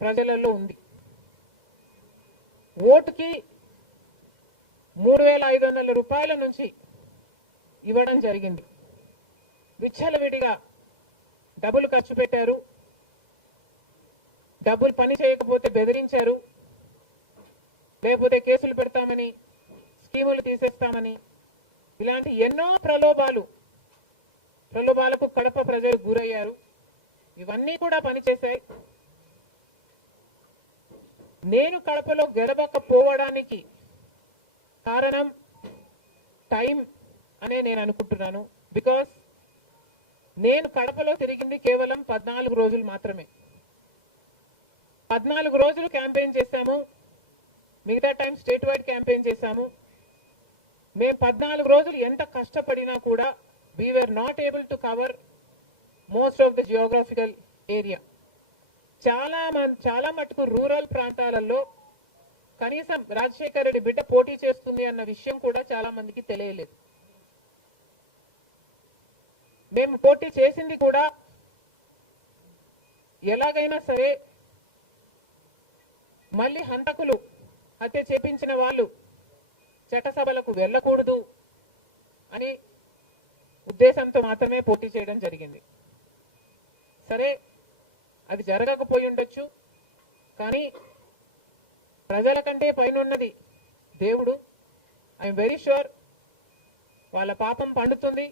ప్రజలలో ఉంది. ఓటుకి 3,500 రూపాయల నుంచి ఇవ్వడం జరిగింది. విచ్చలవిడిగా డబ్బులు ఖర్చు పెట్టారు. డబ్బులు పని చేయకపోతే బెదిరించారు, లేకపోతే కేసులు పెడతామని, స్కీములు తీసేస్తామని, ఇలాంటి ఎన్నో ప్రలోభాలకు కడప ప్రజలు గురయ్యారు. ఇవన్నీ కూడా పనిచేశాయి. నేను కడపలో గెలవకపోవడానికి కారణం టైం అనే నేను అనుకుంటున్నాను. బికాస్ నేను కడపలో తిరిగింది కేవలం 14 రోజులు మాత్రమే. 14 రోజులు క్యాంపెయిన్ చేశాము. మిగతా టైం స్టేట్ వైడ్ క్యాంపెయిన్ చేశాము. మేము 14 రోజులు ఎంత కష్టపడినా కూడా we were not able to cover most of the geographical area. చాలా మటుకు రూరల్ ప్రాంతాలలో కనీసం రాజశేఖర రెడ్డి బిడ్డ పోటీ చేస్తుంది అన్న విషయం కూడా చాలా మందికి తెలియలేదు. మేము పోటీ చేసింది కూడా ఎలాగైనా సరే మళ్ళీ హంతకులు, హత్య చేపించిన వాళ్ళు చట్టసభలకు వెళ్ళకూడదు అని ఉద్దేశంతో మాత్రమే పోటీ చేయడం జరిగింది. సరే, అది జరగకపోయి ఉండొచ్చు, కానీ ప్రజల కంటే పైనున్నది దేవుడు. ఐఎమ్ వెరీ ష్యూర్ వాళ్ళ పాపం పండుతుంది.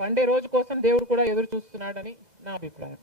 పండే రోజు కోసం దేవుడు కూడా ఎదురు చూస్తున్నాడని నా అభిప్రాయం.